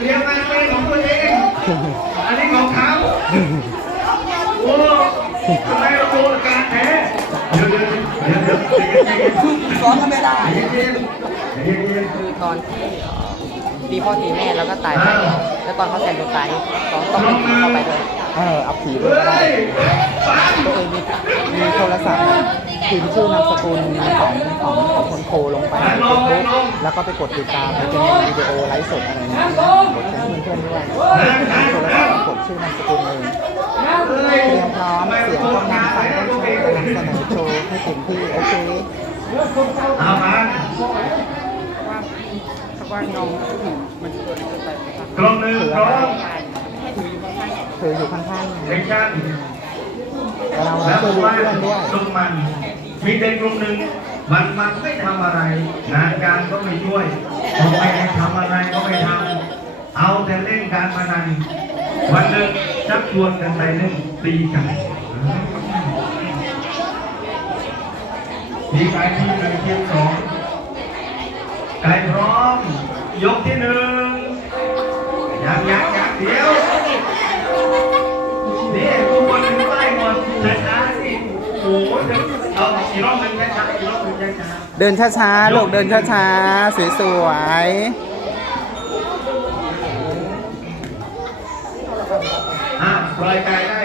เรียงมาเป็นของตัวเอง อันนี้ของเขาโอ้ทำไมเราโดนการแพ้เดี๋ยวเดี๋ยวเดี๋ยวเดี๋ยวเยวเดี๋ยวซ้อนก็ไม่ได้คือตอนที่ตีพ่อตีแม่แล้วก็ตายไปแล้วตอนเขาแซงตัวตายต้องต้องมีเข้าไปด้วย เออเอาผีด้วยก็ได้เฮ้ยฟังตัวเองมีมีโทรศัพท์พิมพ์ชื่อนามสกุลของของของคนโคลงไปในเฟซบุ๊กแล้วก็ไปกดติดตามมันจะมีวิดีโอไลฟ์สดอะไรนะกดแชร์เพื่อนๆด้วยโทรศัพท์กดชื่อนามสกุลเลยเตรียมพร้อมเสียงต้องนำฟังต้องใช้กำลังเสนอโชว์ให้เต็มที่โอเคเอามาว่าถ้าว่าน้องผู้หญิงมันจะโดนอะไรไปไหมครับกลมหนึ่งพร้อม เธออยู่ข้างๆเด็กชันเราแล้วช่วยดูว่าเพื่อนด้วยลงมัน มีเด็กกลุ่มหนึ่งมันมันไม่ทำอะไรงานการก็ไม่ช่วยพอไม่ให้ทำอะไรก็ไม่ทำเอาแต่เล่นการพนันวันหนึ่งชักชวนกันไปเล่นตีไก่ตีไก่ที่หนึ่งที่สองไก่พร้อม ยกที่หนึ่งยังยังยังเดี๋ยว เอาอีกรอบหนึงช้าๆอีกรอบหนึงช้าเดินช้าๆลูกเดินช้าๆสวยๆอะปล่อยไก่ได้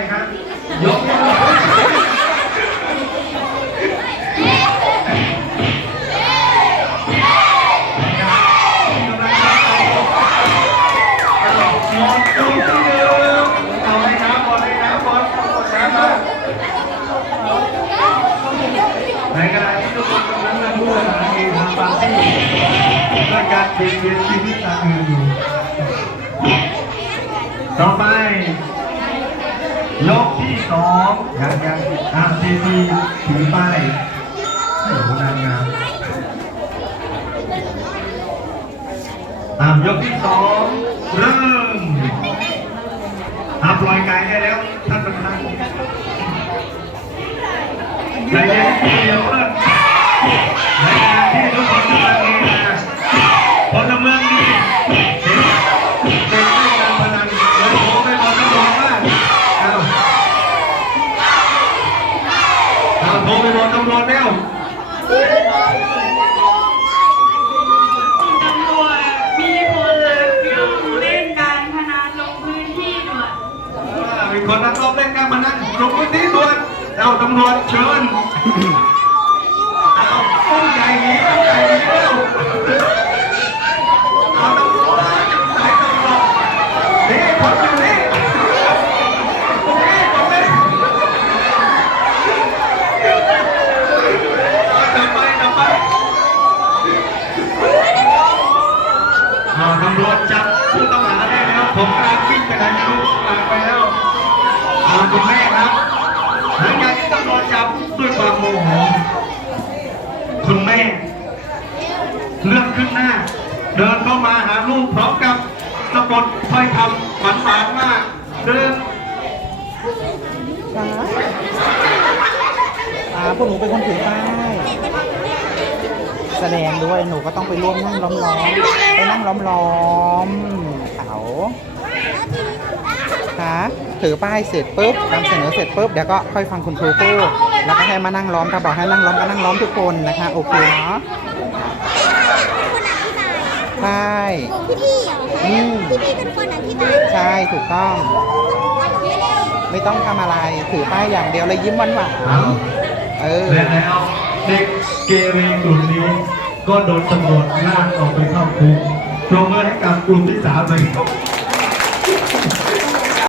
ในขณะที่ทุกคนกำลังนั่งพูดหาเองทำปาร์ตี้ด้วยการเปลี่ยนเปลี่ยนชีวิตต่ามอื่นอยู่ต่อไป ยกที่สองยังยังอาทีทีถือป้ายโอ้โหนางงามตามยกที่สองเริ่มอาปล่อยไก่ได้แล้วท่านประธานใจเย็นเดี๋ยวเริ่มในขณะที่ทุกคนกำลังเฮฮาพลเมืองดีเห็นเด็กเล่นการพนันเลยโทรไปบอกตำรวจว่าเอ้าเอาโทรไปบอกตำรวจแล้ว ตำรวจมีคนลักลอบเล่นการพนันลงพื้นที่ด่วน อ่ามี คนนักรอบเล่นการพนันลงพื้นที่ด่วนเอาตำรวจเชิญเอาผู้งใหญ่หนีผู้งใหญ่หนีเร็วเอาตำรวจสายตำรวจนี่คนอยู่นี่ตรงนี้ตรงนี้จับไปจับไปเอาตำรวจจับผู้ต้องหาได้แล้วผมกำลังวิ่งไปไหนไม่รู้ผ่านไปแล้ว คุณแม่ครับหลังจากที่ตำรวจจับด้วยความโมโหคุณแม่ เลือกขึ้นหน้า เดินเข้ามาหาลูกพร้อมกับสะกดถ้อยคำหวานหวานว่าเดินๆอ่าพวกหนูเป็นคนถือป้ายแสดงด้วยหนูก็ต้องไปร่วมนั่งล้อมล้อมไปนั่งล้อมล้อม ถือป้ายเสร็จปุ๊บนำเสนอเสร็จปุ๊บเดี๋ยวก็ค่อยฟังคุณครูพูดแล้วก็ให้มานั่งล้อมถ้าบอกให้นั่งล้อมก็นั่งล้อมทุกคนนะคะโอเคเนาะใช่พี่พี่เหรออืมพี่พี่เป็นคนอธิบายใช่ถูกต้องไม่ได้ไม่ต้องทำอะไรถือป้ายอย่างเดียวเลยยิ้มหวานหวานเอาๆเออและแล้วเด็กเกเรกลุ่มนี้ก็โดนตำรวจลากออกไปเข้าคุกปรบมือให้กับกลุ่มที่สามเลยครับ